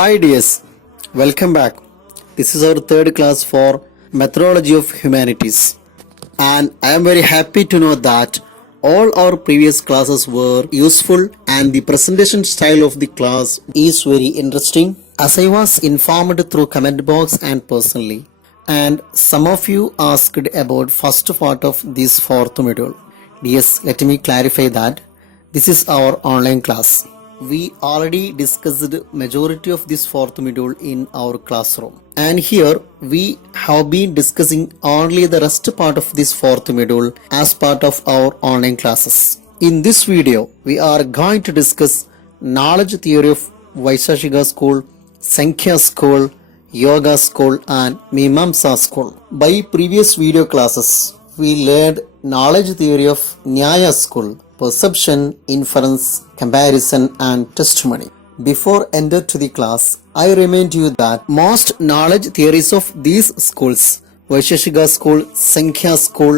Hi dears, welcome back. This is our third class for Methodology of Humanities, and I am very happy to know that all our previous classes were useful and the presentation style of the class is very interesting, as I was informed through comment box and personally. And some of you asked about first part of this fourth module. Yes, let me clarify that this is our online class. We already discussed majority of this fourth module in our classroom, and here we have been discussing only the rest part of this fourth module as part of our online classes. In this video we are going to discuss knowledge theory of Vaisheshika school, Sankhya school, Yoga school and Mimamsa school. By previous video classes we learned knowledge theory of Nyaya school, perception, inference, comparison and testimony. Before enter to the class, I remind you that most knowledge theories of these schools, Vaisheshika school, Sankhya school,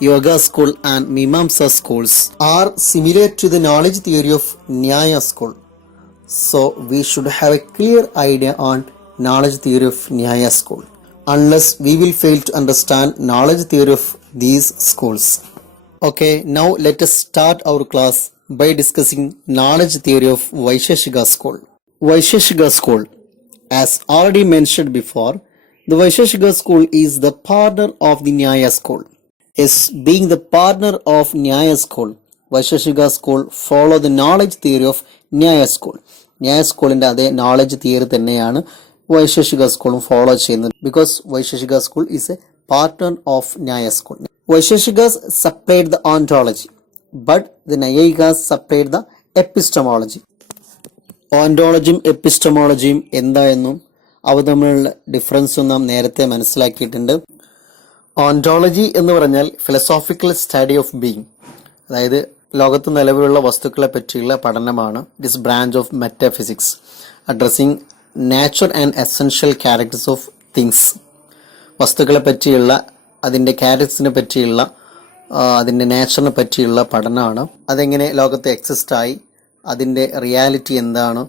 Yoga school and Mimamsa schools, are similar to the knowledge theory of Nyaya school. So we should have a clear idea on knowledge theory of Nyaya school, unless we will fail to understand knowledge theory of these schools. Okay, now let us start our class by discussing knowledge theory of Vaisheshika school. Vaisheshika school, as already mentioned before, the Vaisheshika school is the partner of the Nyaya school. Yes, being the partner of Nyaya school, Vaisheshika school follow the knowledge theory of Nyaya school. Nyaya school in the knowledge theory തന്നെയാണ് Vaisheshika school follow ചെയ്യുന്നത്, because Vaisheshika school is a partner of Nyaya school. Vaisheshikas separate the ontology, but the Nyayikas separate the epistemology. ഓണ്ടോളജിയും എപ്പിസ്റ്റമോളജിയും എന്തായെന്നും അവ തമ്മിലുള്ള ഡിഫറൻസും നാം നേരത്തെ മനസ്സിലാക്കിയിട്ടുണ്ട്. Ontology എന്ന് പറഞ്ഞാൽ philosophical study of being, അതായത് ലോകത്ത് നിലവിലുള്ള വസ്തുക്കളെ പറ്റിയുള്ള പഠനമാണ്. It is branch of metaphysics addressing nature and essential characters of things. വസ്തുക്കളെ പറ്റിയുള്ള, അതിൻ്റെ ക്യാരക്ടേഴ്സിനെ പറ്റിയുള്ള, അതിൻ്റെ നേച്ചറിനെ പറ്റിയുള്ള പഠനമാണ്. അതെങ്ങനെ ലോകത്ത് എക്സിസ്റ്റായി, അതിൻ്റെ റിയാലിറ്റി എന്താണ്,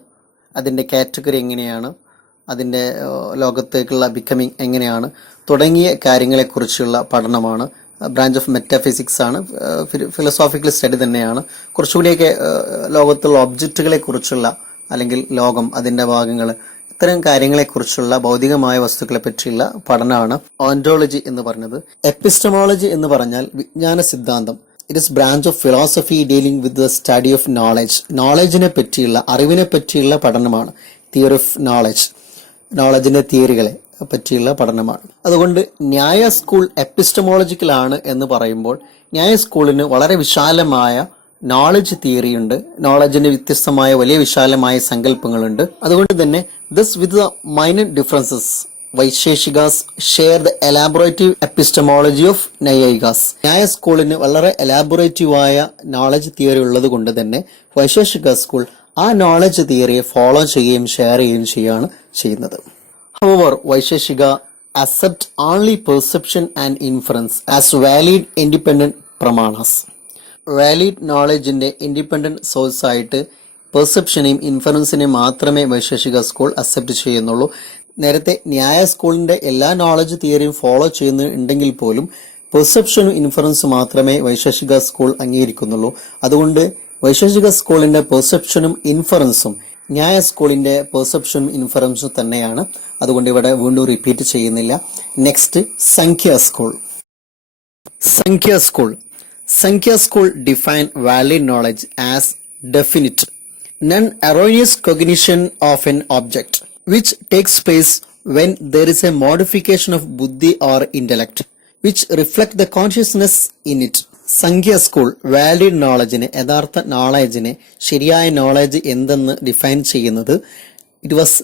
അതിൻ്റെ കാറ്റഗറി എങ്ങനെയാണ്, അതിൻ്റെ ലോകത്തേക്കുള്ള ബിക്കമിങ് എങ്ങനെയാണ് തുടങ്ങിയ കാര്യങ്ങളെക്കുറിച്ചുള്ള പഠനമാണ്. ബ്രാഞ്ച് ഓഫ് മെറ്റാഫിസിക്സ് ആണ്, ഫിലോസോഫിക്കൽ സ്റ്റഡി തന്നെയാണ്. കുറച്ചുകൂടിയൊക്കെ ലോകത്തുള്ള ഒബ്ജക്റ്റുകളെ കുറിച്ചുള്ള, അല്ലെങ്കിൽ ലോകം, അതിൻ്റെ ഭാഗങ്ങൾ, ഇത്തരം കാര്യങ്ങളെക്കുറിച്ചുള്ള ഭൗതികമായ വസ്തുക്കളെ പറ്റിയുള്ള പഠനമാണ് ഓണ്ടോളജി എന്ന് പറഞ്ഞത്. എപ്പിസ്റ്റമോളജി എന്ന് പറഞ്ഞാൽ വിജ്ഞാന സിദ്ധാന്തം. It is branch of philosophy dealing with the study of knowledge. നോളജിനെ പറ്റിയുള്ള, അറിവിനെ പറ്റിയുള്ള പഠനമാണ് തിയറി ഓഫ് നോളജ്. നോളജിന്റെ തിയറികളെ പറ്റിയുള്ള പഠനമാണ്. അതുകൊണ്ട് ന്യായ സ്കൂൾ എപ്പിസ്റ്റമോളജിക്കൽ ആണ് എന്ന് പറയുമ്പോൾ ന്യായ സ്കൂളിന് വളരെ വിശാലമായ നോളജ് തിയറി ഉണ്ട്. നോളജിന്റെ വ്യത്യസ്തമായ വലിയ വിശാലമായ സങ്കല്പങ്ങളുണ്ട്. അതുകൊണ്ട് തന്നെ this with the minor differences, Vaisheshikas share the elaborative epistemology of Nyayikas. ന്യായ സ്കൂളിന് വളരെ എലാബറേറ്റീവ് ആയ നോളജ് തിയറി ഉള്ളത് കൊണ്ട് തന്നെ വൈശേഷിക സ്കൂൾ ആ നോളജ് തിയറിയെ ഫോളോ ചെയ്യുകയും ഷെയർ ചെയ്യുകയും ചെയ്യുന്നത്. However, Vaisheshika accept only perception and inference as valid independent pramanas. Valid നോളജിന്റെ ഇൻഡിപെൻഡന്റ് സോഴ്സ് ആയിട്ട് പെർസെപ്ഷനെയും ഇൻഫറൻസിനെയും മാത്രമേ വൈശേഷിക സ്കൂൾ അക്സെപ്റ്റ് ചെയ്യുന്നുള്ളൂ. നേരത്തെ ന്യായ സ്കൂളിന്റെ എല്ലാ നോളജ് തിയറിയും ഫോളോ ചെയ്യുന്നുണ്ടെങ്കിൽ പോലും പെർസെപ്ഷനും ഇൻഫറൻസും മാത്രമേ വൈശേഷിക സ്കൂൾ അംഗീകരിക്കുന്നുള്ളൂ. അതുകൊണ്ട് വൈശേഷിക സ്കൂളിന്റെ പെർസെപ്ഷനും ഇൻഫറൻസും ന്യായ സ്കൂളിന്റെ പെർസെപ്ഷനും ഇൻഫറൻസും തന്നെയാണ്. അതുകൊണ്ട് ഇവിടെ വീണ്ടും റിപ്പീറ്റ് ചെയ്യുന്നില്ല. നെക്സ്റ്റ്, സംഖ്യ സ്കൂൾ. സംഖ്യ school. Sankhya school define valid knowledge as definite, non-erroneous cognition of an object, which takes place when there is a modification of buddhi or intellect, which reflect the consciousness in it. സംഖ്യ school valid നോളജിനെ, യഥാർത്ഥ നോളജിനെ, ശരിയായ knowledge എന്തെന്ന് define ചെയ്യുന്നത് it was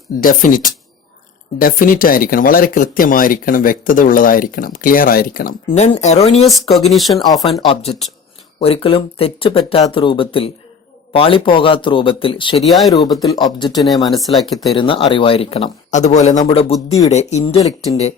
definite ആയിരിക്കണം, വളരെ കൃത്യമായിരിക്കണം, വ്യക്തത ഉള്ളതായിരിക്കണം, clear ആയിരിക്കണം. None erroneous cognition of an object, ഒരിക്കലും തെറ്റ് പറ്റാത്ത രൂപത്തിൽ, പാളിപ്പോകാത്ത രൂപത്തിൽ, ശരിയായ രൂപത്തിൽ ഒബ്ജക്റ്റിനെ മനസ്സിലാക്കി തരുന്ന അറിവായിരിക്കണം. അതുപോലെ നമ്മുടെ ബുദ്ധിയുടെ, ഇന്റലക്റ്റിന്റെ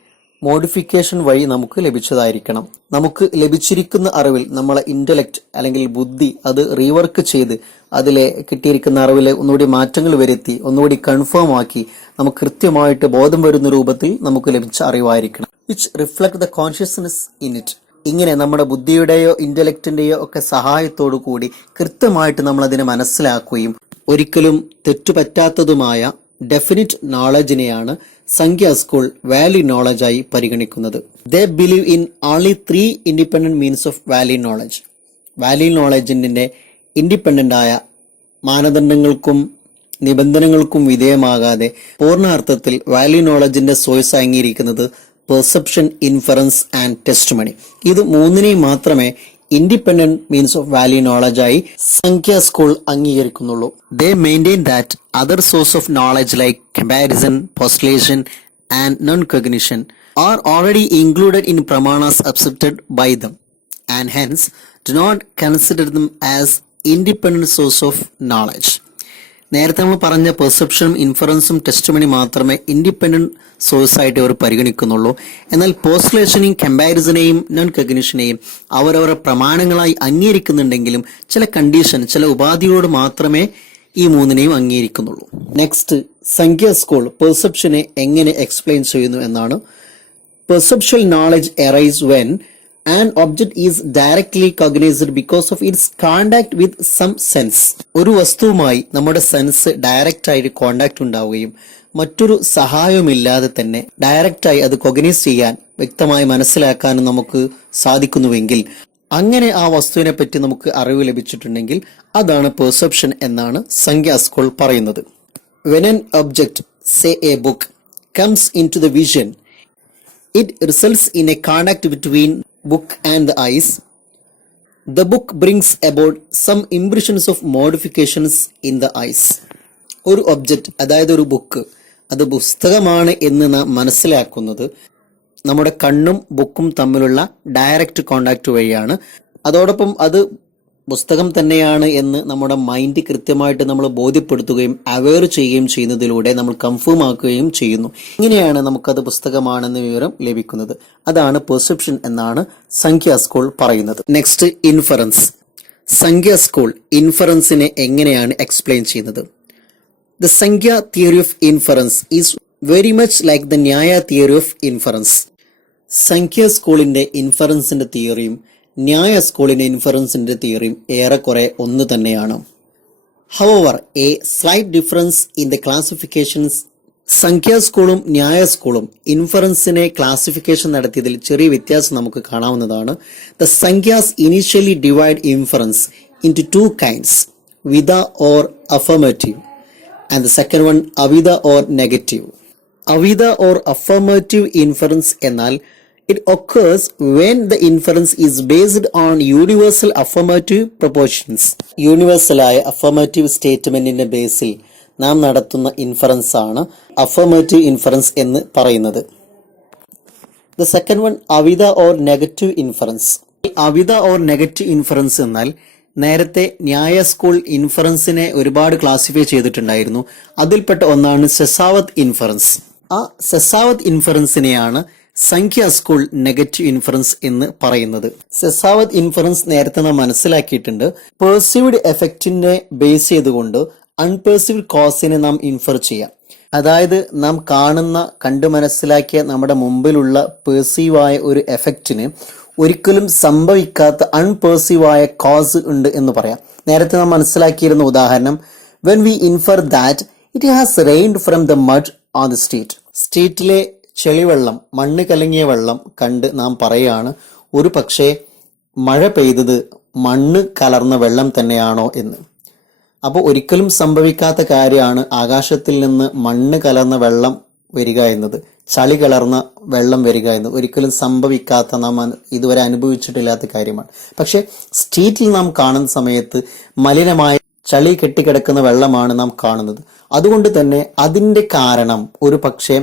മോഡിഫിക്കേഷൻ വഴി നമുക്ക് ലഭിച്ചതായിരിക്കണം. നമുക്ക് ലഭിച്ചിരിക്കുന്ന അറിവിൽ നമ്മളെ ഇന്റലക്റ്റ് അല്ലെങ്കിൽ ബുദ്ധി അത് റീവർക്ക് ചെയ്ത് അതിലെ കിട്ടിയിരിക്കുന്ന അറിവിലെ ഒന്നുകൂടി മാറ്റങ്ങൾ വരുത്തി ഒന്നുകൂടി കൺഫേം ആക്കി നമുക്ക് കൃത്യമായിട്ട് ബോധം വരുന്ന രൂപത്തിൽ നമുക്ക് ലഭിച്ച അറിവായിരിക്കണം. Which reflect the consciousness in it. ഇങ്ങനെ നമ്മുടെ ബുദ്ധിയുടെയോ ഇന്റലക്റ്റിന്റെയോ ഒക്കെ സഹായത്തോടു കൂടി കൃത്യമായിട്ട് നമ്മൾ അതിനെ മനസ്സിലാക്കുകയും ഒരിക്കലും തെറ്റുപറ്റാത്തതുമായ ഡെഫിനിറ്റ് നോളജിനെയാണ് സംഖ്യ സ്കൂൾ വാലിഡ് നോളജായി പരിഗണിക്കുന്നത്. They believe in only 3 independent means of valid knowledge. Valid നോളജിന്റെ ഇൻഡിപെൻഡന്റ് ആയ മാനദണ്ഡങ്ങൾക്കും നിബന്ധനകൾക്കും വിധേയമാകാതെ പൂർണ്ണാർത്ഥത്തിൽ വാലിഡ് നോളജിന്റെ സോഴ്സ് അംഗീകരിക്കുന്നത് പെർസെപ്ഷൻ, ഇൻഫറൻസ് ആൻഡ് ടെസ്റ്റിമണി. ഇത് മൂന്നിനെയും മാത്രമേ ഇൻഡിപെൻഡന്റ് മീൻസ് ഓഫ് വാലിഡ് നോളജായി സംഖ്യ സ്കൂൾ അംഗീകരിക്കുന്നുള്ളൂ. They maintain that other source of knowledge like comparison, postulation and non cognition are already included in pramanas accepted by them and hence do not consider them as independent source of knowledge. നേരത്തെ നമ്മൾ പറഞ്ഞ പെർസെപ്ഷനും ഇൻഫറൻസും testimony മാത്രമേ independent source ആയിട്ട് അവർ പരിഗണിക്കുന്നുള്ളൂ. എന്നാൽ പോസ്റ്റുലേഷനെയും കമ്പാരിസനെയും non കോഗ്നിഷനെയും അവരവരുടെ പ്രമാണങ്ങളായി അംഗീകരിക്കുന്നുണ്ടെങ്കിലും ചില condition, ചില ഉപാധികളോട് മാത്രമേ ഈ മൂന്നിനെയും അംഗീകരിക്കുന്നുള്ളൂ. നെക്സ്റ്റ്, സംഖ്യ സ്കൂൾ പെർസെപ്ഷനെ എങ്ങനെ എക്സ്പ്ലെയിൻ ചെയ്യുന്നു എന്നാണ്. Perceptual knowledge arises when an object is directly cognized because of its contact with some sense. ഒരു വസ്തുവുമായി നമ്മുടെ സെൻസ് ഡയറക്റ്റ് ആയിട്ട് കോണ്ടാക്ട് ഉണ്ടാവുകയും മറ്റൊരു സഹായവുമില്ലാതെ തന്നെ ഡയറക്റ്റായി അത് കൊഗ്നൈസ് ചെയ്യാൻ, വ്യക്തമായി മനസ്സിലാക്കാനും നമുക്ക് സാധിക്കുന്നുവെങ്കിൽ, അങ്ങനെ ആ വസ്തുവിനെ പറ്റി നമുക്ക് അറിവ് ലഭിച്ചിട്ടുണ്ടെങ്കിൽ അതാണ് പെർസെപ്ഷൻ എന്നാണ് സംഖ്യ സ്കൂൾ പറയുന്നത്. When an object, say a book, comes into the vision, it results in a contact between book and the eyes. The book brings about some impressions of modifications in the eyes. ഒരു object, അതായത് ഒരു book, അത് പുസ്തകമാണ് എന്ന് നാം മനസ്സിലാക്കുന്നത് നമ്മുടെ കണ്ണും ബുക്കും തമ്മിലുള്ള ഡയറക്റ്റ് കോണ്ടാക്ട് വഴിയാണ്. അതോടൊപ്പം അത് പുസ്തകം തന്നെയാണ് എന്ന് നമ്മുടെ മൈൻഡ് കൃത്യമായിട്ട് നമ്മൾ ബോധ്യപ്പെടുത്തുകയും അവെയർ ചെയ്യുകയും ചെയ്യുന്നതിലൂടെ നമ്മൾ കൺഫേം ആക്കുകയും ചെയ്യുന്നു. ഇങ്ങനെയാണ് നമുക്കത് പുസ്തകമാണെന്ന വിവരം ലഭിക്കുന്നത്. അതാണ് പെർസെപ്ഷൻ എന്നാണ് സംഖ്യ സ്കൂൾ പറയുന്നത്. Next, inference. സംഖ്യ സ്കൂൾ ഇൻഫറൻസിനെ എങ്ങനെയാണ് എക്സ്പ്ലെയിൻ ചെയ്യുന്നത്? ദ സംഖ്യ theory of inference is very much like the ന്യായ തിയറി ഓഫ് ഇൻഫറൻസ്. സംഖ്യ സ്കൂളിന്റെ ഇൻഫറൻസിന്റെ തിയറിയും ന്യായ സ്കൂളിന്റെ ഇൻഫറൻസിന്റെ തിയറിയും ഏറെക്കുറെ ഒന്ന് തന്നെയാണ്. However a slight difference in the classifications. Samkhya സ്കൂളും ന്യായ സ്കൂളും ഇൻഫറൻസിനെ ക്ലാസിഫിക്കേഷൻ നടത്തിയതിൽ ചെറിയ വ്യത്യാസം നമുക്ക് കാണാവുന്നതാണ്. The Samkhyas initially divide inference into 2 kinds, വിത or affirmative, and the second one അവിത ഓർ നെഗറ്റീവ്. അവിത ഓർ അഫർമേറ്റീവ് ഇൻഫറൻസ് എന്നാൽ it occurs when the inference is based on universal affirmative propositions. യൂണിവേഴ്സലായ അഫർമേറ്റീവ് സ്റ്റേറ്റ്മെന്റിന്റെ ബേസിൽ നാം നടത്തുന്ന ഇൻഫറൻസ് ആണ് അഫർമേറ്റീവ് ഇൻഫറൻസ് എന്ന് പറയുന്നത്. ദ സെക്കൻഡ് വൺ അവിത ഓർ നെഗറ്റീവ് ഇൻഫറൻസ്. അവിത ഓർ നെഗറ്റീവ് ഇൻഫറൻസ് എന്നാൽ നേരത്തെ ന്യായ സ്കൂൾ ഇൻഫറൻസിനെ ഒരുപാട് ക്ലാസിഫൈ ചെയ്തിട്ടുണ്ടായിരുന്നു. അതിൽപ്പെട്ട ഒന്നാണ് സെസാവത്ത് ഇൻഫറൻസ്. ആ സെസാവത്ത് ഇൻഫറൻസിനെയാണ് സംഖ്യ സ്കൂൾ നെഗറ്റീവ് ഇൻഫറൻസ് എന്ന് പറയുന്നത്. സെസാവത്ത് ഇൻഫറൻസ് നേരത്തെ നാം മനസ്സിലാക്കിയിട്ടുണ്ട്. പെർസീവ്ഡ് എഫക്റ്റിനെ ബേസ് ചെയ്തുകൊണ്ട് അൺപെർസീവ്ഡ് കോസിനെ നാം ഇൻഫർ ചെയ്യാം. അതായത് നാം കാണുന്ന, കണ്ടു മനസ്സിലാക്കിയ നമ്മുടെ മുമ്പിലുള്ള പെർസീവായ ഒരു എഫക്റ്റിന് ഒരിക്കലും സംഭവിക്കാത്ത അൺപെർസീവായ കോസ് ഉണ്ട് എന്ന് പറയാം. നേരത്തെ നാം മനസ്സിലാക്കിയിരുന്ന ഉദാഹരണം, when we infer that it has rained from the mud on the street. സ്ട്രീറ്റിലെ ചെളിവെള്ളം, മണ്ണ് കലങ്ങിയ വെള്ളം കണ്ട് നാം പറയാണ് ഒരു പക്ഷേ മഴ പെയ്തത് മണ്ണ് കലർന്ന വെള്ളം തന്നെയാണോ എന്ന്. അപ്പോൾ ഒരിക്കലും സംഭവിക്കാത്ത കാര്യമാണ് ആകാശത്തിൽ നിന്ന് മണ്ണ് കലർന്ന വെള്ളം വരിക എന്നത്, ചളി കലർന്ന വെള്ളം വരിക എന്നത്. ഒരിക്കലും സംഭവിക്കാത്ത, നാം ഇതുവരെ അനുഭവിച്ചിട്ടില്ലാത്ത കാര്യമാണ്. പക്ഷെ സ്ട്രീറ്റിൽ നാം കാണുന്ന സമയത്ത് മലിനമായ ചളി കെട്ടിക്കിടക്കുന്ന വെള്ളമാണ് നാം കാണുന്നത്. അതുകൊണ്ട് തന്നെ അതിൻ്റെ കാരണം ഒരു പക്ഷേ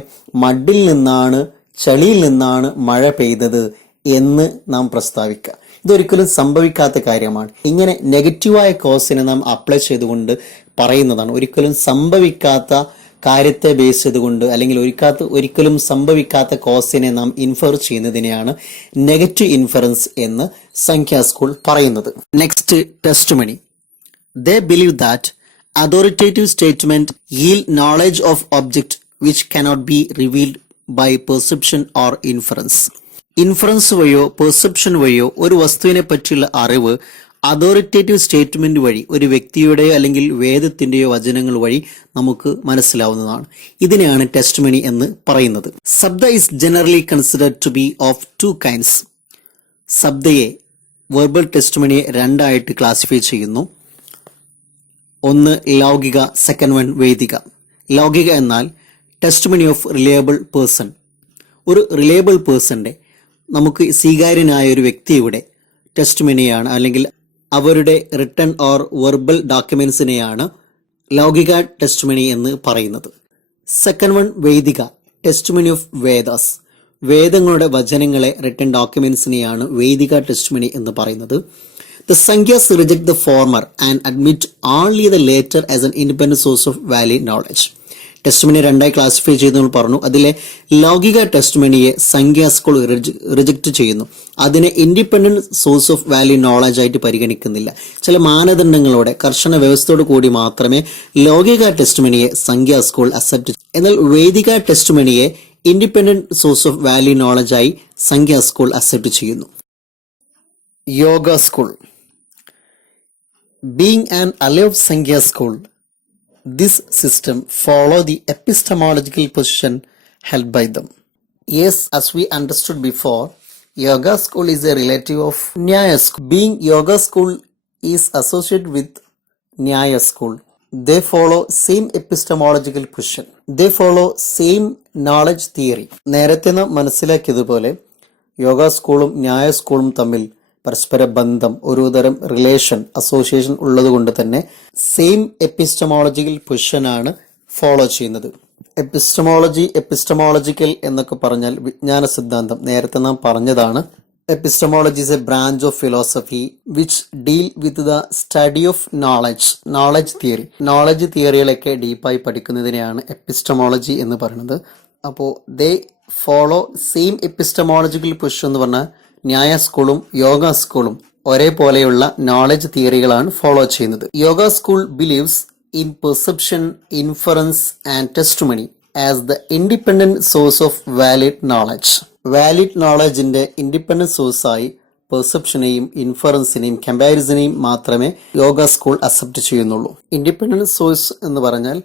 മഡിൽ നിന്നാണ്, ചളിയിൽ നിന്നാണ് മഴ പെയ്തത് എന്ന് നാം പ്രസ്താവിക്കുക. ഇതൊരിക്കലും സംഭവിക്കാത്ത കാര്യമാണ്. ഇങ്ങനെ നെഗറ്റീവായ കോസിനെ നാം അപ്ലൈ ചെയ്തുകൊണ്ട് പറയുന്നതാണ്. ഒരിക്കലും സംഭവിക്കാത്ത കാര്യത്തെ ബേസ് ചെയ്തുകൊണ്ട്, അല്ലെങ്കിൽ ഒരിക്കലും സംഭവിക്കാത്ത കോസിനെ നാം ഇൻഫർ ചെയ്യുന്നതിനെയാണ് നെഗറ്റീവ് ഇൻഫറൻസ് എന്ന് സംഖ്യ സ്കൂൾ പറയുന്നത്. Next, testimony. They believe that authoritative statement yield knowledge of object which cannot be revealed by perception or inference. Inference വഴിയോ പെർസെപ്ഷൻ വഴിയോ ഒരു വസ്തുവിനെ പറ്റിയുള്ള അറിവ് അതോറിറ്റേറ്റീവ് സ്റ്റേറ്റ്മെന്റ് വഴി ഒരു വ്യക്തിയുടെയോ അല്ലെങ്കിൽ വേദത്തിന്റെയോ വചനങ്ങൾ വഴി നമുക്ക് മനസ്സിലാവുന്നതാണ്. ഇതിനെയാണ് ടെസ്റ്റിമണി എന്ന് പറയുന്നത്. ശബ്ദ is generally considered to be of two kinds. ശബ്ദയെ വെർബൽ ടെസ്റ്റിമണിയെ രണ്ടായിട്ട് ക്ലാസിഫൈ ചെയ്യുന്നു. ഒന്ന് ലൗകിക, സെക്കൻഡ് വൺ വേദിക. ലൗകിക എന്നാൽ ടെസ്റ്റിമണി ഓഫ് റിലയബിൾ പേഴ്സൺ. ഒരു റിലയബിൾ പേഴ്സന്റെ, നമുക്ക് സ്വീകാര്യനായ ഒരു വ്യക്തിയുടെ ടെസ്റ്റിമണിയാണ് അല്ലെങ്കിൽ അവരുടെ റിട്ടൺ ഓർ വെർബൽ ഡോക്യുമെന്റ്സിനെയാണ് ലൗകിക ടെസ്റ്റിമണി എന്ന് പറയുന്നത്. സെക്കൻഡ് വൺ വേദിക, ടെസ്റ്റിമണി ഓഫ് വേദാസ്. വേദങ്ങളുടെ വചനങ്ങളെ റിട്ടൺ ഡോക്യുമെന്റ്സിനെയാണ് വേദിക ടെസ്റ്റിമണി എന്ന് പറയുന്നത്. The Sankhya's reject the former and admit only the later as an independent source of valid knowledge. Testimony രണ്ടായി ക്ലാസിഫൈ ചെയ്തെന്ന് പറഞ്ഞു. അതിലെ ലൗകിക ടെസ്റ്റിമണിയെ സംഖ്യാസ്കൾ റിജക്റ്റ് ചെയ്യുന്നു. അതിനെ independent source of value knowledge ആയിട്ട് പരിഗണിക്കുന്നില്ല. ചില മാനദണ്ഡങ്ങളോടെ, കർശന വ്യവസ്ഥയോട് കൂടി മാത്രമേ ലൗകിക ടെസ്റ്റിമണിയെ സംഖ്യാസ്കൾ അക്സെപ്റ്റ് ചെയ്യൂ. എന്നാൽ വേദിക ടെസ്റ്റിമണിയെ independent source of value knowledge ആയി സംഖ്യാസ്കൾ അക്സെപ്റ്റ് ചെയ്യുന്നു. Yoga school. Being an ally of Sankhya school, this system follow the epistemological position held by them. Yes, as we understood before, Yoga school is a relative of Nyaya school. Being Yoga school is associated with Nyaya school, they follow same epistemological position. They follow same knowledge theory. നേരത്തെ നാം മനസ്സിലാക്കിയതുപോലെ യോഗ സ്കൂളും ന്യായ സ്കൂളും തമ്മിൽ പരസ്പര ബന്ധം, ഒരുതരം relation, association ഉള്ളതുകൊണ്ട് തന്നെ സെയിം എപ്പിസ്റ്റമോളജിക്കൽ പൊസിഷനാണ് ഫോളോ ചെയ്യുന്നത്. എപ്പിസ്റ്റമോളജിക്കൽ എന്നൊക്കെ പറഞ്ഞാൽ വിജ്ഞാന സിദ്ധാന്തം. നേരത്തെ നാം പറഞ്ഞതാണ്. Epistemology is a branch of philosophy which deal with the study of knowledge theory. Knowledge തിയറികളൊക്കെ ഡീപ്പായി പഠിക്കുന്നതിനെയാണ് എപ്പിസ്റ്റമോളജി എന്ന് പറയുന്നത്. അപ്പോൾ they follow same epistemological position എന്ന് പറഞ്ഞാൽ ന്യായ സ്കൂളും യോഗ സ്കൂളും ഒരേപോലെയുള്ള നോളജ് തിയറികളാണ് ഫോളോ ചെയ്യുന്നത്. Yoga school believes in perception, inference and testimony as the independent source of valid knowledge. Valid നോളജിന്റെ ഇൻഡിപെൻഡന്റ് സോഴ്സായി പെർസെപ്ഷനെയും ഇൻഫറൻസിനെയും കമ്പാരിസനെയും മാത്രമേ യോഗ സ്കൂൾ അക്സെപ്റ്റ് ചെയ്യുന്നുള്ളൂ. ഇൻഡിപെൻഡന്റ് സോഴ്സ് എന്ന് പറഞ്ഞാൽ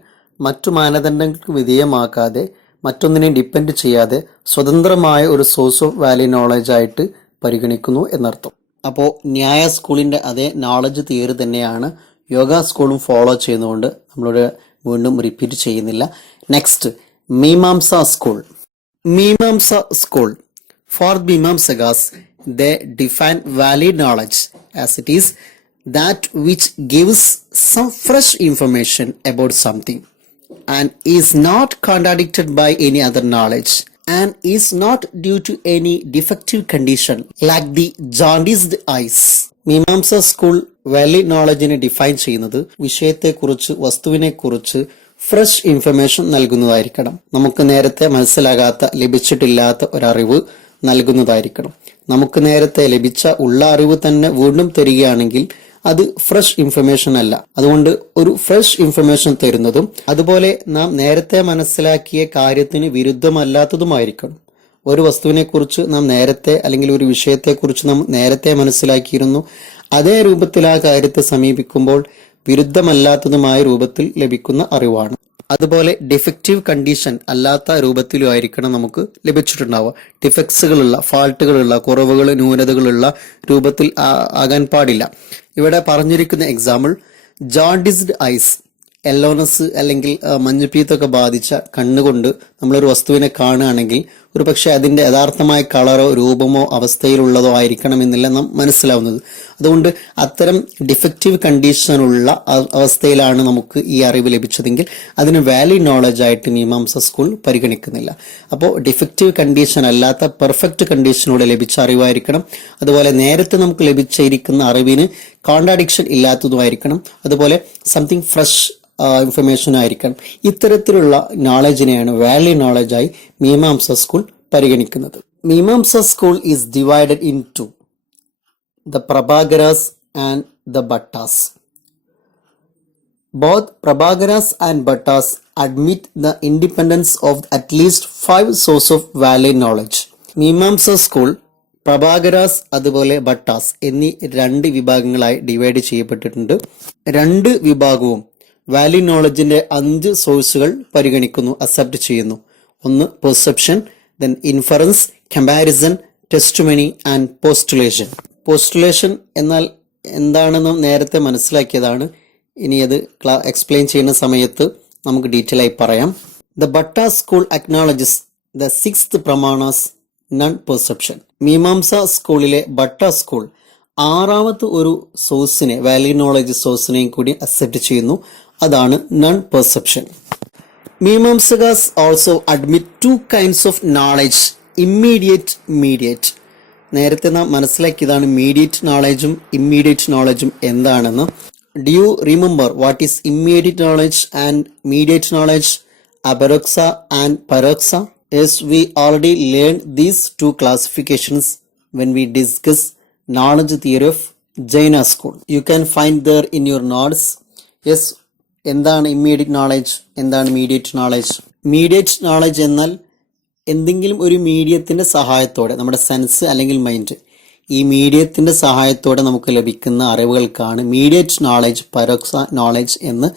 മറ്റു മാനദണ്ഡങ്ങൾക്ക് വിധേയമാക്കാതെ, മറ്റൊന്നിനെ ഡിപ്പെൻഡ് ചെയ്യാതെ സ്വതന്ത്രമായ ഒരു സോഴ്സ് ഓഫ് വാലിഡ് നോളജ് ആയിട്ട് പരിഗണിക്കുന്നു എന്നർത്ഥം. അപ്പോൾ ന്യായ സ്കൂളിന്റെ അതേ നോളജ് തിയറി തന്നെയാണ് യോഗ സ്കൂളും ഫോളോ ചെയ്യുന്നതുകൊണ്ട് നമ്മളോട് വീണ്ടും റിപ്പീറ്റ് ചെയ്യുന്നില്ല. Next, Mimamsa school. Mimamsa school. For Mimamsakas they define valid knowledge as it is that which gives some fresh information about something and is not contradicted by any other knowledge and is not due to any defective condition like the jaundiced eyes. Mimamsa school valid നോളജിനെ define ചെയ്യുന്നത് വിഷയത്തെക്കുറിച്ച്, വസ്തുവിനെക്കുറിച്ച് fresh information നൽകുന്നതായിരിക്കണം. നമുക്ക് നേരത്തെ മനസ്സിലാകാത്ത, ലഭിച്ചിട്ടില്ലാത്ത ഒരറിവ് നൽകുന്നതായിരിക്കണം. നമുക്ക് നേരത്തെ ലഭിച്ച ഉള്ള അറിവ് തന്നെ വീണ്ടും തരികയാണെങ്കിൽ അത് ഫ്രഷ് ഇൻഫർമേഷൻ അല്ല. അതുകൊണ്ട് ഒരു ഫ്രഷ് ഇൻഫർമേഷൻ തരുന്നതും അതുപോലെ നാം നേരത്തെ മനസ്സിലാക്കിയ കാര്യത്തിന് വിരുദ്ധമല്ലാത്തതുമായിരിക്കണം. ഒരു വസ്തുവിനെ കുറിച്ച് നാം നേരത്തെ, അല്ലെങ്കിൽ ഒരു വിഷയത്തെക്കുറിച്ച് നാം നേരത്തെ മനസ്സിലാക്കിയിരുന്നു, അതേ രൂപത്തിൽ ആ കാര്യത്തെ സമീപിക്കുമ്പോൾ വിരുദ്ധമല്ലാത്തതുമായ രൂപത്തിൽ ലഭിക്കുന്ന അറിവാണ്. അതുപോലെ ഡിഫക്റ്റീവ് കണ്ടീഷൻ അല്ലാത്ത രൂപത്തിലും ആയിരിക്കണം നമുക്ക് ലഭിച്ചിട്ടുണ്ടാവുക. ഡിഫക്ട്സുകളുള്ള, ഫാൾട്ടുകളുള്ള, കുറവുകൾ, ന്യൂനതകളുള്ള രൂപത്തിൽ ആകാൻ പാടില്ല. ഇവിടെ പറഞ്ഞിരിക്കുന്ന എക്സാമ്പിൾ ജോണ്ടിസ്ഡ് ഐസ്, യെല്ലോനെസ് അല്ലെങ്കിൽ മഞ്ഞപ്പീത്തൊക്കെ ബാധിച്ച കണ്ണുകൊണ്ട് നമ്മളൊരു വസ്തുവിനെ കാണുകയാണെങ്കിൽ ഒരു പക്ഷെ അതിൻ്റെ യഥാർത്ഥമായ കളറോ രൂപമോ അവസ്ഥയിലുള്ളതോ ആയിരിക്കണമെന്നില്ല നാം മനസ്സിലാവുന്നത്. അതുകൊണ്ട് അത്തരം ഡിഫക്റ്റീവ് കണ്ടീഷനുള്ള അവസ്ഥയിലാണ് നമുക്ക് ഈ അറിവ് ലഭിച്ചതെങ്കിൽ അതിന് വാലിഡ് നോളജ് ആയിട്ട് മീമാംസ സ്കൂൾ പരിഗണിക്കുന്നില്ല. അപ്പോൾ ഡിഫക്റ്റീവ് കണ്ടീഷൻ അല്ലാത്ത പെർഫെക്റ്റ് കണ്ടീഷനോടെ ലഭിച്ച അറിവായിരിക്കണം. അതുപോലെ നേരത്തെ നമുക്ക് ലഭിച്ചിരിക്കുന്ന അറിവിന് കോൺട്രാഡിക്ഷൻ ഇല്ലാത്തതുമായിരിക്കണം. അതുപോലെ സംതിങ് ഫ്രഷ് ഇൻഫർമേഷൻ ആയിരിക്കണം. ഇത്തരത്തിലുള്ള നോളജിനെയാണ് വാലിഡ് നോളജായി മീമാംസ സ്കൂൾ പരിഗണിക്കുന്നത്. Mimamsa school is divided into the Prabhakaras and the Bhattas. Both Prabhakaras and Bhattas admit the independence of at least 5 sources of valid knowledge. Mimamsa school Prabhakaras അതുപോലെ ഭട്ടാസ് എന്നീ 2 വിഭാഗങ്ങളായി ഡിവൈഡ് ചെയ്യപ്പെട്ടിട്ടുണ്ട്. 2 വിഭാഗവും വാലിഡ് നോളജിന്റെ 5 സോഴ്സുകൾ പരിഗണിക്കുന്നു, അക്സെപ്റ്റ് ചെയ്യുന്നു. ഒന്ന് perception, then inference, comparison, testimony and പോസ്റ്റുലേഷൻ. പോസ്റ്റുലേഷൻ എന്നാൽ എന്താണെന്ന് നേരത്തെ മനസ്സിലാക്കിയതാണ്. ഇനി അത് എക്സ്പ്ലെയിൻ ചെയ്യുന്ന സമയത്ത് നമുക്ക് ഡീറ്റെയിൽ ആയി പറയാം. The Bhattas school acknowledges the 6th പ്രമാണാസ് നൺ പെർസെപ്ഷൻ. മീമാംസ സ്കൂളിലെ ഭട്ട സ്കൂൾ 6ാമത്തെ ഒരു സോഴ്സിനെ, വാലിഡ് നോളജ് സോഴ്സിനെയും കൂടി അക്സെപ്റ്റ് ചെയ്യുന്നു. അതാണ് non perception. Mimamsakas also admit 2 kinds of knowledge, immediate, mediate. നേരത്തെ നാം മനസ്സിലാക്കിയതാണ് മീഡിയറ്റ് നോളജും ഇമ്മീഡിയറ്റ് നോളജും എന്താണെന്ന്. Do you remember what is immediate knowledge and mediate knowledge, abaroxa and paroxa? Yes, we already learned these 2 classifications when we discuss knowledge theory of Jaina school. You can find there in your notes. Yes, എന്താണ് immediate knowledge, എന്താണ് mediate knowledge? Mediate knowledge എന്നാൽ എന്തെങ്കിലും ഒരു മീഡിയത്തിന്റെ സഹായത്തോടെ, നമ്മുടെ sense അല്ലെങ്കിൽ mind, ഈ മീഡിയത്തിന്റെ സഹായത്തോടെ നമുക്ക് ലഭിക്കുന്ന അറിവുകൾക്കാണ് മീഡിയറ്റ് നോളജ്, പരോക്സ നോളജ് എന്ന്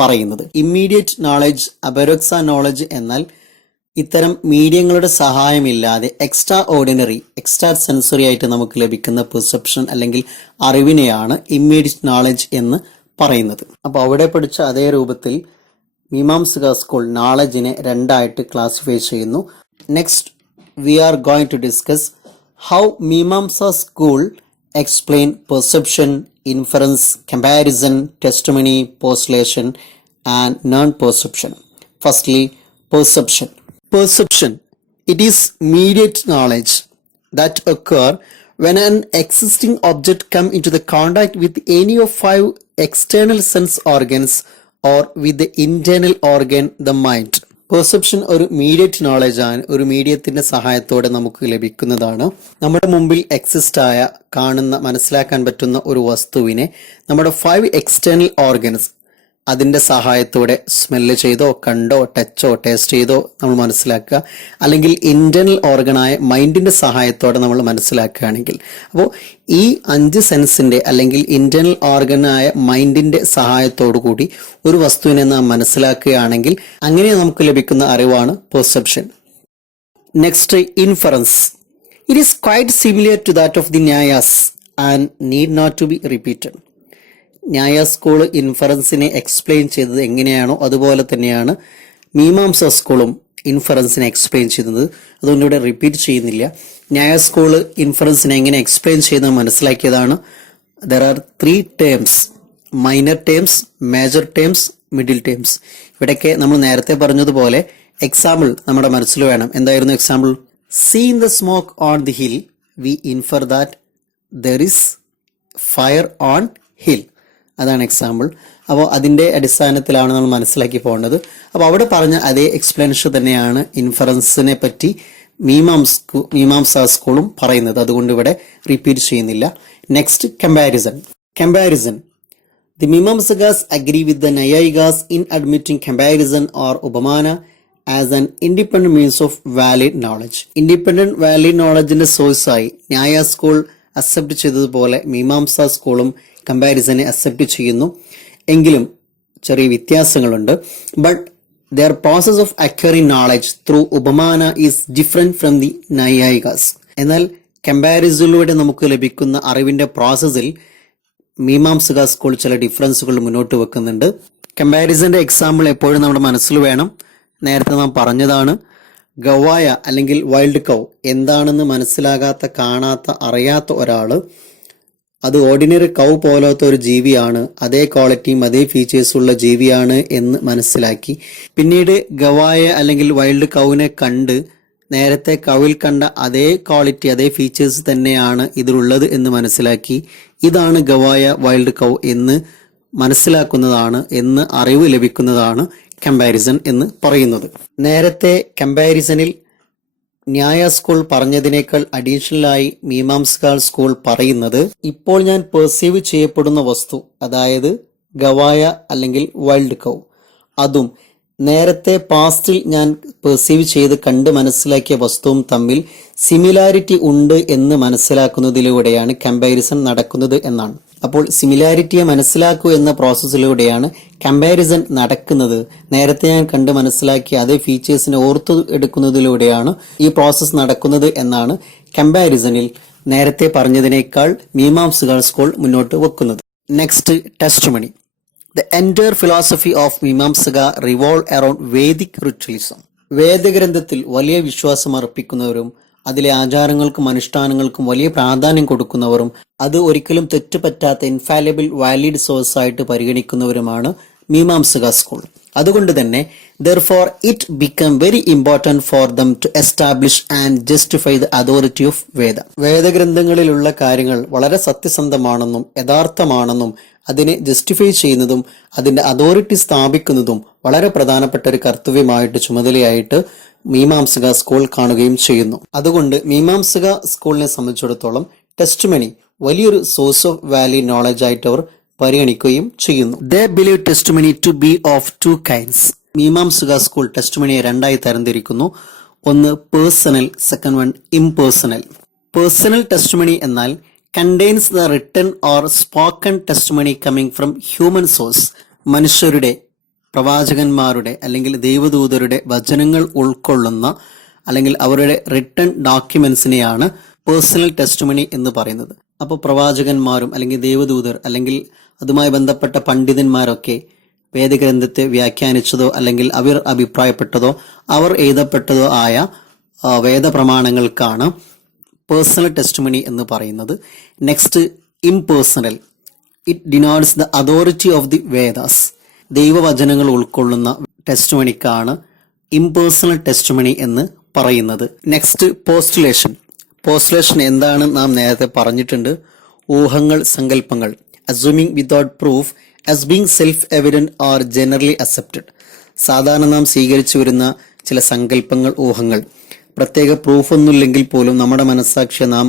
പറയുന്നത്. ഇമ്മീഡിയറ്റ് നോളജ്, അപരോക്സ നോളജ് എന്നാൽ ഇത്തരം മീഡിയങ്ങളുടെ സഹായമില്ലാതെ എക്സ്ട്രാ ഓർഡിനറി, എക്സ്ട്രാ സെൻസറി ആയിട്ട് നമുക്ക് ലഭിക്കുന്ന പെർസെപ്ഷൻ അല്ലെങ്കിൽ അറിവിനെയാണ് ഇമ്മീഡിയറ്റ് നോളജ് എന്ന് പറയുന്നത്. അപ്പോൾ അവിടെ പഠിച്ച അതേ രൂപത്തിൽ മീമാംസക സ്കൂൾ നോളജിനെ 2ആയിട്ട് ക്ലാസിഫൈ ചെയ്യുന്നു. Next we are going to discuss how Mimamsa school explain perception, inference, comparison, testimony, postulation and non-perception. Firstly, perception. Perception, it is mediate knowledge that occur when an existing object come into the contact with any of 5 external sense organs or with the internal organ, the mind. Perception ഒരു mediate knowledge ആണ്. ഒരു മീഡിയത്തിന്റെ സഹായത്തോടെ നമുക്ക് ലഭിക്കുന്നതാണ്. നമ്മുടെ മുമ്പിൽ exist ആയ, കാണുന്ന, മനസ്സിലാക്കാൻ പറ്റുന്ന ഒരു വസ്തുവിനെ നമ്മുടെ 5 എക്സ്റ്റേണൽ ഓർഗൻസ് അതിന്റെ സഹായത്തോടെ സ്മെല്ല് ചെയ്തോ, കണ്ടോ, ടച്ചോ, ടേസ്റ്റ് ചെയ്തോ നമ്മൾ മനസ്സിലാക്കുക. അല്ലെങ്കിൽ ഇന്റേണൽ ഓർഗനായ മൈൻഡിന്റെ സഹായത്തോടെ നമ്മൾ മനസ്സിലാക്കുകയാണെങ്കിൽ, അപ്പോൾ ഈ 5 സെൻസിന്റെ അല്ലെങ്കിൽ ഇന്റേണൽ ഓർഗനായ മൈൻഡിന്റെ സഹായത്തോടു കൂടി ഒരു വസ്തുവിനെ നാം മനസ്സിലാക്കുകയാണെങ്കിൽ അങ്ങനെ നമുക്ക് ലഭിക്കുന്ന അറിവാണ് perception. Next, inference. It is quite similar to that of the Nyayas and need not to be repeated. Nyaya school ഇൻഫറൻസിനെ എക്സ്പ്ലെയിൻ ചെയ്തത് എങ്ങനെയാണോ അതുപോലെ തന്നെയാണ് മീമാംസ സ്കൂളും ഇൻഫറൻസിനെ എക്സ്പ്ലെയിൻ ചെയ്യുന്നത്. അതുകൊണ്ട് ഇവിടെ റിപ്പീറ്റ് ചെയ്യുന്നില്ല. ന്യായ സ്കൂൾ ഇൻഫറൻസിനെ എങ്ങനെ എക്സ്പ്ലെയിൻ ചെയ്യുന്നത് മനസ്സിലാക്കിയതാണ്. There are 3 terms, minor terms, major terms, middle terms. ഇവിടെയൊക്കെ നമ്മൾ നേരത്തെ പറഞ്ഞതുപോലെ എക്സാമ്പിൾ നമ്മുടെ മനസ്സിൽ വേണം. എന്തായിരുന്നു example? Seeing the smoke on the hill, we infer that there is fire on hill. അതാണ് എക്സാമ്പിൾ. അപ്പോൾ അതിൻ്റെ അടിസ്ഥാനത്തിലാണ് നമ്മൾ മനസ്സിലാക്കി പോകേണ്ടത്. അപ്പോൾ അവിടെ പറഞ്ഞ അതേ എക്സ്പ്ലനേഷൻ തന്നെയാണ് ഇൻഫറൻസിനെ പറ്റി മീമാംസ സ്കൂളും പറയുന്നത്. അതുകൊണ്ട് ഇവിടെ റിപ്പീറ്റ് ചെയ്യുന്നില്ല. Next, comparison. Comparison. The Mimamsakas agree with the Naiyayikas in admitting comparison or ഉപമാന as an independent means of valid knowledge. Independent valid നോളജിന്റെ സോഴ്സായി ന്യായ സ്കൂൾ അക്സെപ്റ്റ് ചെയ്തതുപോലെ മീമാംസ സ്കൂളും കമ്പാരിസനെ അക്സെപ്റ്റ് ചെയ്യുന്നു. എങ്കിലും ചെറിയ വ്യത്യാസങ്ങളുണ്ട്. But their process of acquiring knowledge through ഉപമാന is different from the Naiyayikas. എന്നാൽ കമ്പാരിസണിലൂടെ നമുക്ക് ലഭിക്കുന്ന അറിവിന്റെ പ്രോസസ്സിൽ മീമാംസക സ്കൂൾ ചില ഡിഫറൻസുകൾ മുന്നോട്ട് വെക്കുന്നുണ്ട്. കമ്പാരിസന്റെ എക്സാമ്പിൾ എപ്പോഴും നമ്മുടെ മനസ്സിൽ വേണം. നേരത്തെ നാം പറഞ്ഞതാണ്, ഗവായ അല്ലെങ്കിൽ വൈൽഡ് കൗ എന്താണെന്ന് മനസ്സിലാകാത്ത, കാണാത്ത, അറിയാത്ത ഒരാള് അത് ഓർഡിനറി കൗ പോലത്തെ ഒരു ജീവിയാണ്, അതേ ക്വാളിറ്റിയും അതേ ഫീച്ചേഴ്സും ഉള്ള ജീവിയാണ് എന്ന് മനസ്സിലാക്കി. പിന്നീട് ഗവായ അല്ലെങ്കിൽ വൈൽഡ് കൗവിനെ കണ്ട് നേരത്തെ കൗവിൽ കണ്ട അതേ ക്വാളിറ്റി, അതേ ഫീച്ചേഴ്സ് തന്നെയാണ് ഇതിലുള്ളത് എന്ന് മനസ്സിലാക്കി. ഇതാണ് ഗവായ, വൈൽഡ് കൗ എന്ന് മനസ്സിലാക്കുന്നതാണ്, എന്ന് അറിവ് ലഭിക്കുന്നതാണ് കമ്പാരിസൺ എന്ന് പറയുന്നത്. നേരത്തെ കമ്പാരിസണിൽ ന്യായ സ്കൂൾ പറഞ്ഞതിനേക്കാൾ അഡീഷണലായി മീമാംസക സ്കൂൾ പറയുന്നത്, ഇപ്പോൾ ഞാൻ പെർസീവ് ചെയ്യപ്പെടുന്ന വസ്തു, അതായത് ഗവായ അല്ലെങ്കിൽ വൈൽഡ് കൗ. അതും നേരത്തെ പാസ്റ്റിൽ ഞാൻ പെർസീവ് ചെയ്ത് കണ്ട് മനസ്സിലാക്കിയ വസ്തുവും തമ്മിൽ സിമിലാരിറ്റി ഉണ്ട് എന്ന് മനസ്സിലാക്കുന്നതിലൂടെയാണ് കമ്പാരിസൺ നടക്കുന്നത് എന്നാണ്. അപ്പോൾ സിമിലാരിറ്റിയെ മനസ്സിലാക്കൂ എന്ന പ്രോസസ്സിലൂടെയാണ് കമ്പാരിസൺ നടക്കുന്നത്. നേരത്തെ ഞാൻ കണ്ട് മനസ്സിലാക്കിയ അതേ ഫീച്ചേഴ്സിനെ ഓർത്തു എടുക്കുന്നതിലൂടെയാണ് ഈ പ്രോസസ്സ് നടക്കുന്നത് എന്നാണ് കമ്പാരിസണിൽ നേരത്തെ പറഞ്ഞതിനേക്കാൾ മീമാംസക സ്കൂൾ മുന്നോട്ട് വെക്കുന്നത്. Next, testimony. The entire philosophy of Mimamsaka revolve around Vedic ritualism. വേദഗ്രന്ഥത്തിൽ വലിയ വിശ്വാസം അർപ്പിക്കുന്നവരും അതിലെ ആചാരങ്ങൾക്കും അനുഷ്ഠാനങ്ങൾക്കും വലിയ പ്രാധാന്യം കൊടുക്കുന്നവരും അത് ഒരിക്കലും തെറ്റുപറ്റാത്ത ഇൻഫാലിബിൾ വാലിഡ് സോഴ്സ് ആയിട്ട് പരിഗണിക്കുന്നവരുമാണ് മീമാംസക സ്കൂൾ. അതുകൊണ്ട് തന്നെ therefore it became very important for them to establish and justify the authority of Veda. വേദഗ്രന്ഥങ്ങളിലുള്ള കാര്യങ്ങൾ വളരെ സത്യസന്ധമാണെന്നും യഥാർത്ഥമാണെന്നും അതിനെ ജസ്റ്റിഫൈ ചെയ്യുന്നതും അതിന്റെ അതോറിറ്റി സ്ഥാപിക്കുന്നതും വളരെ പ്രധാനപ്പെട്ട ഒരു കർത്തവ്യമായിട്ട് ചുമതലയായിട്ട് മീമാംസക സ്കൂൾ കാണുകയും ചെയ്യുന്നു. അതുകൊണ്ട് മീമാംസക സ്കൂളിനെ സംബന്ധിച്ചിടത്തോളം ടെസ്റ്റിമണി വലിയൊരു സോഴ്സ് ഓഫ് വാലിഡ് നോളജ് ആയിട്ട് അവർ പരിഗണിക്കുകയും ചെയ്യുന്നു. They believe testimony to be of two kinds. Mimamsaka school ടെസ്റ്റിമണിയെ രണ്ടായി തരംതിരിക്കുന്നു. ഒന്ന് personal, second one impersonal. Personal testimony എന്നാൽ contains the written or spoken testimony coming from human source. മനുഷ്യരുടെ, പ്രവാചകന്മാരുടെ അല്ലെങ്കിൽ ദൈവദൂതരുടെ വചനങ്ങൾ ഉൾക്കൊള്ളുന്ന അല്ലെങ്കിൽ അവരുടെ റിട്ടൺ ഡോക്യുമെന്റ്സിനെയാണ് പേഴ്സണൽ ടെസ്റ്റിമണി എന്ന് പറയുന്നത്. അപ്പോൾ പ്രവാചകന്മാരും അല്ലെങ്കിൽ ദൈവദൂതർ അല്ലെങ്കിൽ അതുമായി ബന്ധപ്പെട്ട പണ്ഡിതന്മാരൊക്കെ വേദഗ്രന്ഥത്തെ വ്യാഖ്യാനിച്ചതോ അല്ലെങ്കിൽ അവർ അഭിപ്രായപ്പെട്ടതോ അവർ എഴുതപ്പെട്ടതോ ആയ വേദപ്രമാണങ്ങൾക്കാണ് പേഴ്സണൽ ടെസ്റ്റിമണി എന്ന് പറയുന്നത്. Next, impersonal. It denotes the authority of the Vedas. ദൈവവചനങ്ങൾ ഉൾക്കൊള്ളുന്ന ടെസ്റ്റിമണിക്കാണ് ഇംപേഴ്സണൽ ടെസ്റ്റിമണി എന്ന് പറയുന്നത്. നെക്സ്റ്റ്, പോസ്റ്റുലേഷൻ. പോസ്റ്റുലേഷൻ എന്താണ് നാം നേരത്തെ പറഞ്ഞിട്ടുണ്ട്. ഊഹങ്ങൾ, സങ്കല്പങ്ങൾ. Assuming without proof as being self-evident or generally accepted. സാധാരണ നാം സ്വീകരിച്ചു വരുന്ന ചില സങ്കല്പങ്ങൾ, ഊഹങ്ങൾ പ്രത്യേക പ്രൂഫൊന്നുമില്ലെങ്കിൽ പോലും നമ്മുടെ മനസ്സാക്ഷിയെ നാം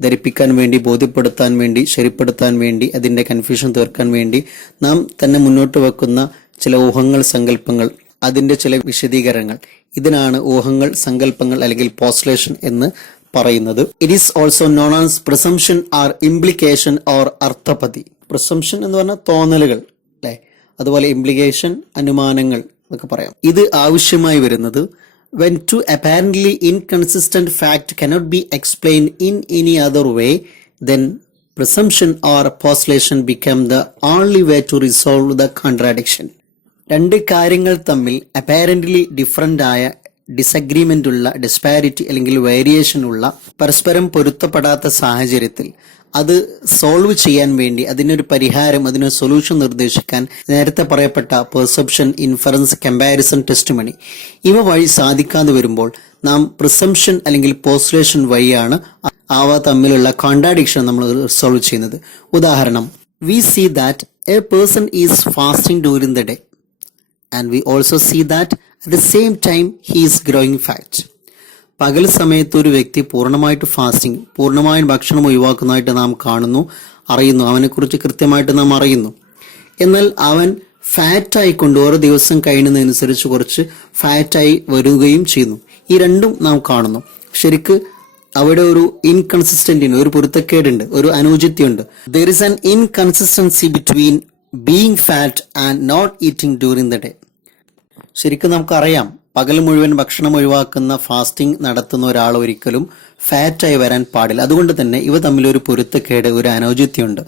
ധരിപ്പിക്കാൻ വേണ്ടി, ബോധ്യപ്പെടുത്താൻ വേണ്ടി, ശരിപ്പെടുത്താൻ വേണ്ടി, അതിൻ്റെ കൺഫ്യൂഷൻ തീർക്കാൻ വേണ്ടി നാം തന്നെ മുന്നോട്ട് വെക്കുന്ന ചില ഊഹങ്ങൾ, സങ്കല്പങ്ങൾ, അതിൻ്റെ ചില വിശദീകരണങ്ങൾ, ഇതിനാണ് ഊഹങ്ങൾ, സങ്കല്പങ്ങൾ അല്ലെങ്കിൽ പോസ്റ്റുലേഷൻ എന്ന് പറയുന്നത്. It is also known as presumption or implication or അർത്ഥപതി. പ്രിസംഷൻ എന്ന് പറഞ്ഞാൽ തോന്നലുകൾ അല്ലെ, അതുപോലെ ഇംപ്ലിക്കേഷൻ അനുമാനങ്ങൾ എന്നൊക്കെ പറയാം. ഇത് ആവശ്യമായി വരുന്നത് when two apparently inconsistent fact cannot be explained in any other way, then presumption or postulation become the only way to resolve the contradiction. രണ്ട് കാര്യങ്ങൾ തമ്മിൽ അപ്പാരന്റ്ലി ഡിഫറൻ്റ് ആയ ഡിസഗ്രിമെന്റ് ഉള്ള, ഡിസ്പാരിറ്റി അല്ലെങ്കിൽ വേരിയേഷൻ ഉള്ള, പരസ്പരം പൊരുത്തപ്പെടാത്ത സാഹചര്യത്തിൽ അത് സോൾവ് ചെയ്യാൻ വേണ്ടി, അതിനൊരു പരിഹാരം, അതിനൊരു സൊല്യൂഷൻ നിർദ്ദേശിക്കാൻ നേരത്തെ പറയപ്പെട്ട പെർസെപ്ഷൻ, ഇൻഫറൻസ്, കമ്പാരിസൺ, ടെസ്റ്റിമണി ഇവ വഴി സാധിക്കാതെ വരുമ്പോൾ നാം പ്രിസംഷൻ അല്ലെങ്കിൽ പോസ്റ്റുലേഷൻ വഴിയാണ് അവ തമ്മിലുള്ള കോൺട്രാഡിക്ഷൻ നമ്മൾ റിസോൾവ് ചെയ്യുന്നത്. ഉദാഹരണം, we see that a person is fasting during the day and we also see that at the same time he is growing fat. പകൽ സമയത്ത് ഒരു വ്യക്തി പൂർണ്ണമായിട്ട് ഫാസ്റ്റിംഗ്, പൂർണ്ണമായും ഭക്ഷണം ഒഴിവാക്കുന്നതായിട്ട് നാം കാണുന്നു, അറിയുന്നു, അവനെക്കുറിച്ച് കൃത്യമായിട്ട് നാം അറിയുന്നു. എന്നാൽ അവൻ ഫാറ്റായിക്കൊണ്ട് ഓരോ ദിവസം കഴിയുന്നതനുസരിച്ച് കുറച്ച് ഫാറ്റായി വരികയും ചെയ്യുന്നു. ഈ രണ്ടും നാം കാണുന്നു. ശരിക്ക് അവിടെ ഒരു ഇൻകൺസിസ്റ്റന്റ്, ഒരു പൊരുത്തക്കേടുണ്ട്, ഒരു അനുചിത്യമുണ്ട്. There is an inconsistency between being fat and not eating during the day. ശരിക്കും നമുക്കറിയാം, പകൽ മുഴുവൻ ഭക്ഷണം ഒഴിവാക്കുന്ന, ഫാസ്റ്റിംഗ് നടത്തുന്ന ഒരാൾ ഒരിക്കലും ഫാറ്റായി വരാൻ പാടില്ല. അതുകൊണ്ട് തന്നെ ഇവ തമ്മിലൊരു പൊരുത്തക്കേട്, ഒരു അനൗചിത്യമുണ്ട്.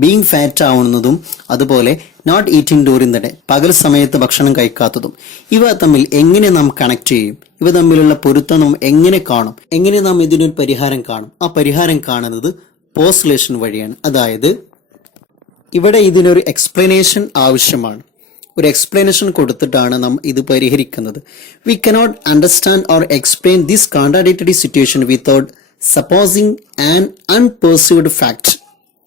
ബീയിങ് ഫാറ്റ് ആവുന്നതും അതുപോലെ not eating during the day, പകൽ സമയത്ത് ഭക്ഷണം കഴിക്കാത്തതും, ഇവ തമ്മിൽ എങ്ങനെ നാം കണക്ട് ചെയ്യും? ഇവ തമ്മിലുള്ള പൊരുത്തം നാം എങ്ങനെ കാണും? എങ്ങനെ നാം ഇതിനൊരു പരിഹാരം കാണും? ആ പരിഹാരം കാണുന്നത് പോസ്റ്റുലേഷൻ വഴിയാണ്. അതായത് ഇവിടെ ഇതിനൊരു എക്സ്പ്ലനേഷൻ ആവശ്യമാണ്. ഒരു എക്സ്പ്ലനേഷൻ കൊടുത്തിട്ടാണ് നാം ഇത് പരിഹരിക്കുന്നത്. We cannot understand or explain this contradictory situation without supposing an unperceived fact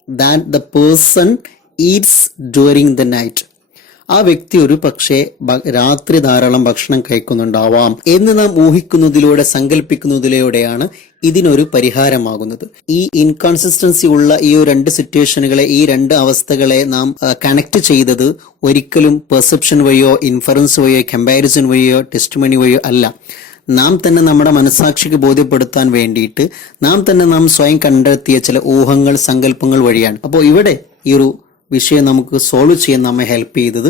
that the person eats during the night. ആ വ്യക്തി ഒരു പക്ഷേ രാത്രി ധാരാളം ഭക്ഷണം കഴിക്കുന്നുണ്ടാവാം എന്ന് നാം ഊഹിക്കുന്നതിലൂടെ, സങ്കല്പിക്കുന്നതിലൂടെയാണ് ഇതിനൊരു പരിഹാരമാകുന്നത്. ഈ ഇൻകൺസിസ്റ്റൻസി ഉള്ള ഈ രണ്ട് സിറ്റുവേഷനുകളെ, ഈ രണ്ട് അവസ്ഥകളെ നാം കണക്ട് ചെയ്തത് ഒരിക്കലും പെർസെപ്ഷൻ വഴിയോ ഇൻഫറൻസ് വഴിയോ കമ്പാരിസൺ വഴിയോ ടെസ്റ്റിമണി വഴിയോ അല്ല. നാം തന്നെ നമ്മുടെ മനസാക്ഷിക്ക് ബോധ്യപ്പെടുത്താൻ വേണ്ടിയിട്ട് നാം സ്വയം കണ്ടെത്തിയ ചില ഊഹങ്ങൾ, സങ്കല്പങ്ങൾ വഴിയാണ്. അപ്പോൾ ഇവിടെ ഈ ഒരു വിഷയം നമുക്ക് സോൾവ് ചെയ്യാൻ നമ്മെ ഹെൽപ്പ് ചെയ്തത്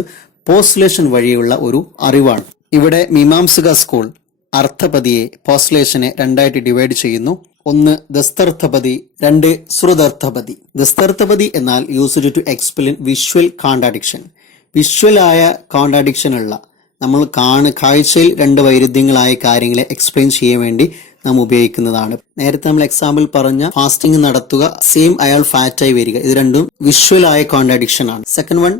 പോസ്റ്റുലേഷൻ വഴിയുള്ള ഒരു അറിവാണ്. ഇവിടെ മീമാംസക സ്കൂൾ അർത്ഥപതിയെ, പോസ്റ്റുലേഷനെ രണ്ടായിട്ട് ഡിവൈഡ് ചെയ്യുന്നു. ഒന്ന് ദസ്തർത്ഥപതി, രണ്ട് ശ്രുതർത്ഥപതി. ദസ്തർത്ഥപതി എന്നാൽ used to explain visual contradiction. വിഷ്വലായ കോൺട്രാഡിക്ഷൻ ഉള്ള, നമ്മൾ കാഴ്ചയിൽ രണ്ട് വൈരുദ്ധ്യങ്ങളായ കാര്യങ്ങളെ എക്സ്പ്ലെയിൻ ചെയ്യാൻ വേണ്ടി നാം ഉപയോഗിക്കുന്നതാണ്. നേരത്തെ നമ്മൾ എക്സാമ്പിൾ പറഞ്ഞ ഫാസ്റ്റിംഗ് നടത്തുക, സെയിം അയാൾ ഫാറ്റായി വരിക, ഇത് രണ്ടും വിഷ്വലായ കോൺട്രാഡിക്ഷൻ ആണ്. സെക്കൻഡ് വൺ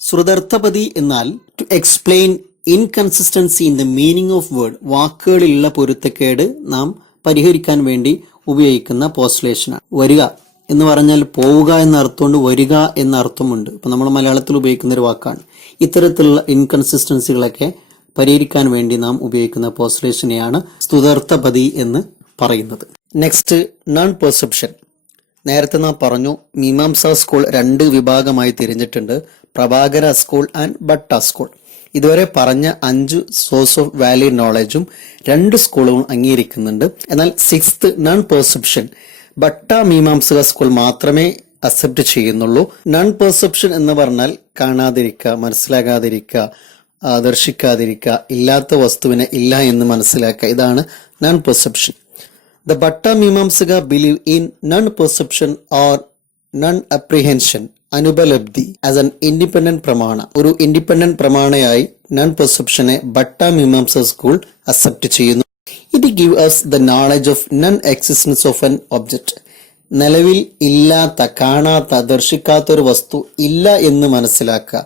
ശ്രുതർത്ഥപതി എന്നാൽ to explain inconsistency in the meaning of word. വാക്കുകളിലുള്ള പൊരുത്തക്കേട് നാം പരിഹരിക്കാൻ വേണ്ടി ഉപയോഗിക്കുന്ന പോസ്റ്റുലേഷനാണ്. വരിക എന്ന് പറഞ്ഞാൽ പോവുക എന്ന അർത്ഥമുണ്ട്, വരിക എന്ന അർത്ഥമുണ്ട്. ഇപ്പൊ നമ്മൾ മലയാളത്തിൽ ഉപയോഗിക്കുന്ന ഒരു വാക്കാണ്. ഇത്തരത്തിലുള്ള ഇൻകൺസിസ്റ്റൻസികളൊക്കെ പരിഹരിക്കാൻ വേണ്ടി നാം ഉപയോഗിക്കുന്ന പോസ്റ്റുലേഷനെയാണ് സ്തുതർത്ഥപതി എന്ന് പറയുന്നത്. Next non perception. നേരത്തെ നാം പറഞ്ഞു മീമാംസ സ്കൂൾ രണ്ട് വിഭാഗമായി തിരിഞ്ഞിട്ടുണ്ട്, Prabhakara school and Bhatta school. ഇതുവരെ പറഞ്ഞ 5 സോഴ്സ് ഓഫ് വാലിഡ് നോളജും രണ്ട് സ്കൂളുകളും അംഗീകരിക്കുന്നുണ്ട്. എന്നാൽ sixth non perception Bhatta Mimamsaka school മാത്രമേ അക്സെപ്റ്റ് ചെയ്യുന്നുള്ളൂ. നോൺ പെർസെപ്ഷൻ എന്ന് പറഞ്ഞാൽ കാണാതിരിക്കുക, മനസ്സിലാകാതിരിക്കുക, ദർശിക്കാതിരിക്കുക, ഇല്ലാത്ത വസ്തുവിനെ ഇല്ല എന്ന് മനസ്സിലാക്കുക, ഇതാണ് non perception. The Bhatta Mimamsaka believe in non perception or non apprehension അനുപലബ്ധി ആസ് ആൻ ഇൻഡിപെൻഡന്റ് പ്രമാണ. ഒരു ഇൻഡിപെൻഡന്റ് പ്രമാണയായി നോൺ പെർസെപ്ഷനെ ഭട്ട മീമാംസ സ്കൂൾ അക്സെപ്റ്റ് ചെയ്യുന്നു. It give us the knowledge of non-existence of an object. നിലവിൽ ഇല്ലാത്ത, കാണാത്ത, ദർശിക്കാത്ത ഒരു വസ്തു ഇല്ല എന്ന് മനസ്സിലാക്കുക,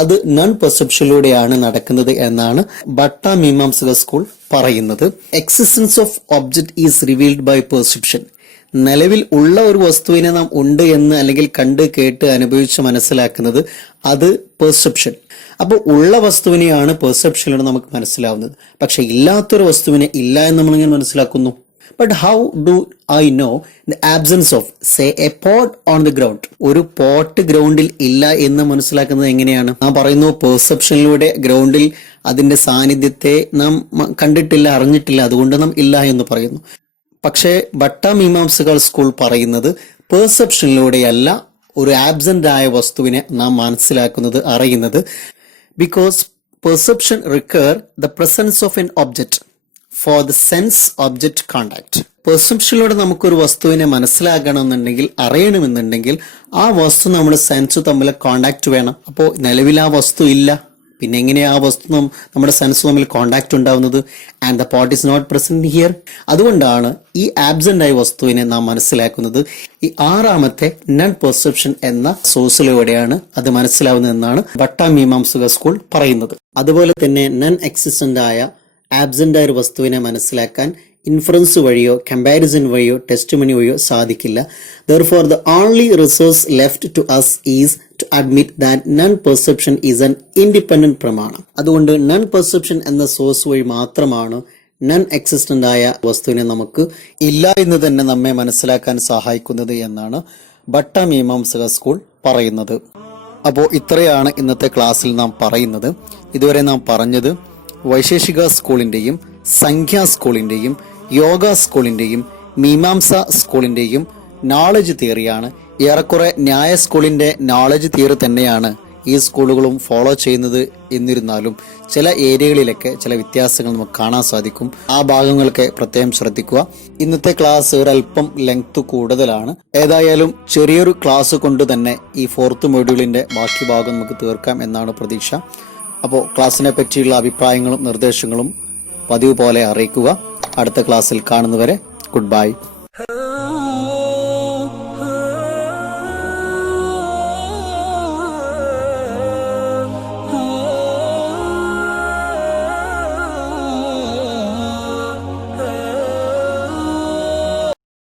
അത് നോൺ പെർസെപ്ഷനിലൂടെയാണ് നടക്കുന്നത് എന്നാണ് ഭട്ട മീമാംസക സ്കൂൾ പറയുന്നത്. Existence of object is revealed by perception. നിലവിൽ ഉള്ള ഒരു വസ്തുവിനെ നാം ഉണ്ട് എന്ന് അല്ലെങ്കിൽ കണ്ട് കേട്ട് അനുഭവിച്ച് മനസ്സിലാക്കുന്നത് അത് പെർസെപ്ഷൻ. അപ്പോൾ ഉള്ള വസ്തുവിനെയാണ് പെർസെപ്ഷനിലൂടെ നമുക്ക് മനസ്സിലാവുന്നത്. പക്ഷെ ഇല്ലാത്തൊരു വസ്തുവിനെ ഇല്ല എന്ന് നമ്മളിങ്ങനെ മനസ്സിലാക്കുന്നു. But how do I know the absence of say A pot on the ground? ഒരു പോട്ട് ഗ്രൗണ്ടിൽ ഇല്ല എന്ന് മനസ്സിലാക്കുന്നത് എങ്ങനെയാണ്? നാം പറയുന്നു പെർസെപ്ഷനിലൂടെ ഗ്രൗണ്ടിൽ അതിന്റെ സാന്നിധ്യത്തെ നാം കണ്ടിട്ടില്ല, അറിഞ്ഞിട്ടില്ല, അതുകൊണ്ട് നാം ഇല്ല എന്ന് പറയുന്നു. പക്ഷേ ഭട്ട മീമാംസക സ്കൂൾ പറയുന്നത് പെർസെപ്ഷനിലൂടെയല്ല ഒരു ആബ്സെന്റ് ആയ വസ്തുവിനെ നാം മനസ്സിലാക്കുന്നത്, അറിയുന്നത്. Because perception require the presence of an object for the sense object contact. പെർസെപ്ഷനിലൂടെ നമുക്കൊരു വസ്തുവിനെ മനസ്സിലാക്കണമെന്നുണ്ടെങ്കിൽ, അറിയണമെന്നുണ്ടെങ്കിൽ ആ വസ്തു നമ്മുടെ സെൻസ് തമ്മിൽ കോണ്ടാക്ട് വേണം. അപ്പോൾ നിലവിൽ ആ വസ്തു ഇല്ല, പിന്നെ എങ്ങനെയാ ആ വസ്തു നമ്മുടെ സെൻസ് തമ്മിൽ കോണ്ടാക്ട് ഉണ്ടാവുന്നത്? And the pot is not present here. അതുകൊണ്ടാണ് ഈ ആബ്സെന്റ് ആയ വസ്തുവിനെ നാം മനസ്സിലാക്കുന്നത് ഈ ആറാമത്തെ നോൺ പെർസെപ്ഷൻ എന്ന സോഴ്സിലൂടെയാണ് അത് മനസ്സിലാവുന്നത് എന്നാണ് ഭട്ട മീമാംസക സ്കൂൾ പറയുന്നത്. അതുപോലെ തന്നെ നോൺ എക്സിസ്റ്റന്റ് ആയ ആബ്സെന്റ് ആയ ഒരു വസ്തുവിനെ മനസ്സിലാക്കാൻ ഇൻഫറൻസ് വഴിയോ കമ്പാരിസൺ വഴിയോ ടെസ്റ്റിമണി വഴിയോ സാധിക്കില്ല. Therefore, the only resource left to us is to admit that non-perception is an independent pramana. അതുകൊണ്ട് നോൺ പെർസെപ്ഷൻ എന്ന സോഴ്സ് വഴി മാത്രമാണ് നോൺ എക്സിസ്റ്റന്റ് ആയ വസ്തുവിനെ നമുക്ക് ഇല്ല എന്ന് തന്നെ നമ്മെ മനസ്സിലാക്കാൻ സഹായിക്കുന്നത് എന്നാണ് ഭട്ട മീമാംസക സ്കൂൾ പറയുന്നത്. അപ്പോൾ ഇത്രയാണ് ഇന്നത്തെ ക്ലാസ്സിൽ നാം പറയുന്നത്. ഇതുവരെ നാം പറഞ്ഞത് വൈശേഷിക സ്കൂളിന്റെയും സംഖ്യാ സ്കൂളിന്റെയും യോഗ സ്കൂളിന്റെയും മീമാംസ സ്കൂളിന്റെയും നോളജ് തിയറിയാണ്. ഏറെക്കുറെ ന്യായ സ്കൂളിന്റെ നോളജ് തിയറി തന്നെയാണ് ഈ സ്കൂളുകളും ഫോളോ ചെയ്യുന്നത്. എന്നിരുന്നാലും ചില ഏരിയകളിലൊക്കെ ചില വ്യത്യാസങ്ങൾ നമുക്ക് കാണാൻ സാധിക്കും. ആ ഭാഗങ്ങളൊക്കെ പ്രത്യേകം ശ്രദ്ധിക്കുക. ഇന്നത്തെ ക്ലാസ് ഒരല്പം ലെങ്ത് കൂടുതലാണ്. ഏതായാലും ചെറിയൊരു ക്ലാസ് കൊണ്ട് തന്നെ ഈ 4th മൊഡ്യൂളിന്റെ ബാക്കി ഭാഗം നമുക്ക് തീർക്കാം എന്നാണ് പ്രതീക്ഷ. അപ്പോൾ ക്ലാസ്സിനെ പറ്റിയുള്ള അഭിപ്രായങ്ങളും നിർദ്ദേശങ്ങളും പതിവ് പോലെ അറിയിക്കുക. അടുത്ത ക്ലാസ്സിൽ കാണുന്നവരെ ഗുഡ് ബൈ.